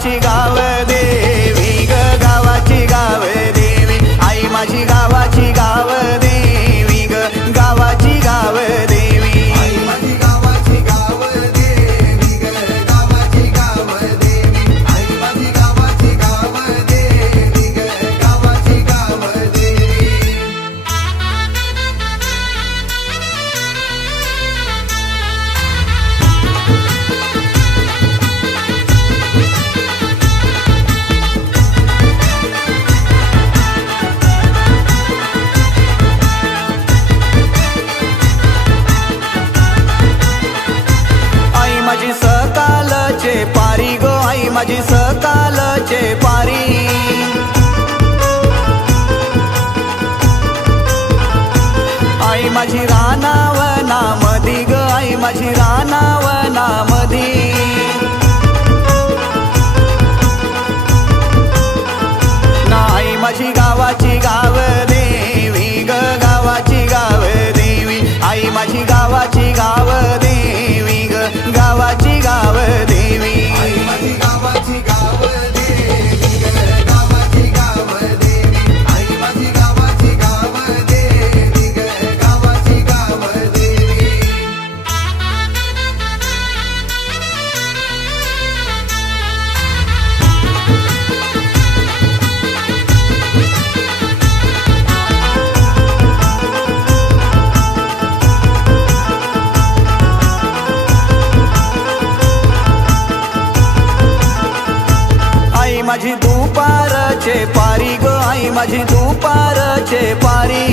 गावाची गाव देवी ग गावाची गाव देवी आई माझी गावाची गाव देवी ग गावाची गाव देवी आई माझी गावाची गाव देवी ग गावाची गाव देवी आई माझी गावाची गाव देवी ग गावाची गाव देवी माझी सकालचे पारी गो आई माझी सकालचे पारी आई माझी रानावना मधी ग आई माझी रानावना मधी ना आई माझी गावाची गाव देवी ग गावाची गाव देवी आई माझी गावाची गाव देवी ग गावाची गाव देवी आई माझी गावाची गाव देवी ग गावाची गाव देवी आई माझी गावाची गाव देवी ग गावाची गाव देवी माझी दुपारचे पारी ग आई माझी दुपारचे पारी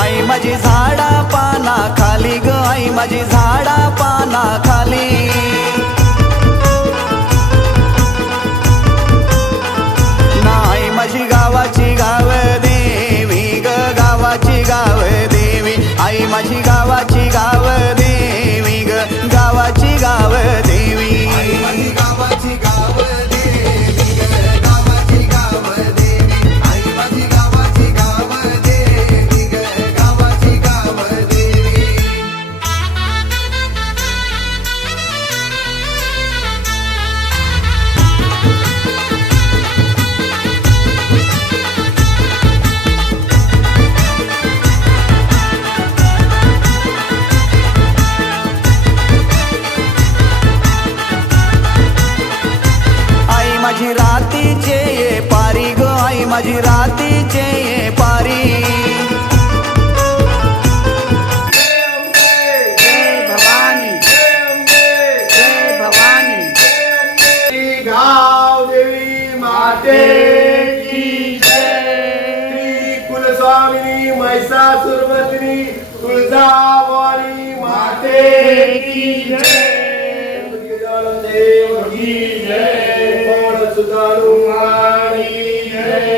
आई माझी झाडा पाना खाली ग आई माझी झाडा पाना खाली ना आई माझी गावाची गाव देवी ग गावाची गाव देवी आई माझी गावाची गाव देवी ग गावाची गाव देवी आई माझी गावाची गाव देवी ग गावाची गाव देवी आई माझी गावाची गाव देवी ग गावाची गाव देवी माझी रातीचे ये पारी ग आई माझी रातीचे ये पारी गाव देवी माते की जय कुलस्वामिनी महिषासुरमर्दिनी तुळजाभवानी माते की जय देव की जय सुदारुमानी जय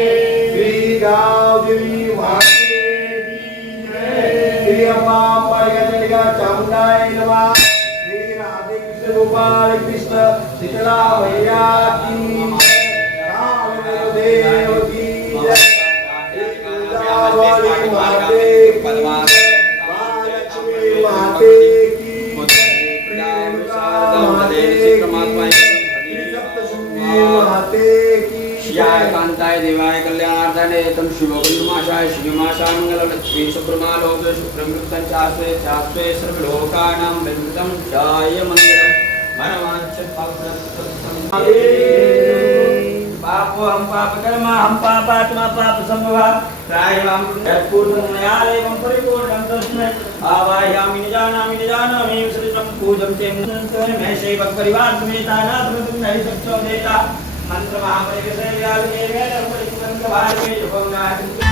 श्री गाव देवी माते की जय श्री अम्मा पायगलिका चामुंडाय नमः श्री राधे कृष्ण गोपाल कृष्ण शीतला मैया की राम देव की जय तुळजाभवानी माते की महालक्ष्मी माते की कांताय देवाय कल्याणार्थाने तम शुभगुणमाशाय श्रीमाशाय मंगललक्ष्मी सुप्रमालोके शुक्रमृतं चास्वे चास्वे सर्वलोकानां वन्दनं चाय मंगलम् पापो हम पाप कर्मा हम पापात्मा पाप संभवा त्रायवाम पूर्णमयालेवं परिपूर्णं तस्मै आवाहयामि निजानामि श्रीतं पूजं ते मे शैव परिवार समेतानाथ नहीं सच्चो देता मंत्र महापरिके से व्याले वेद परिकंग भारते जुगंगा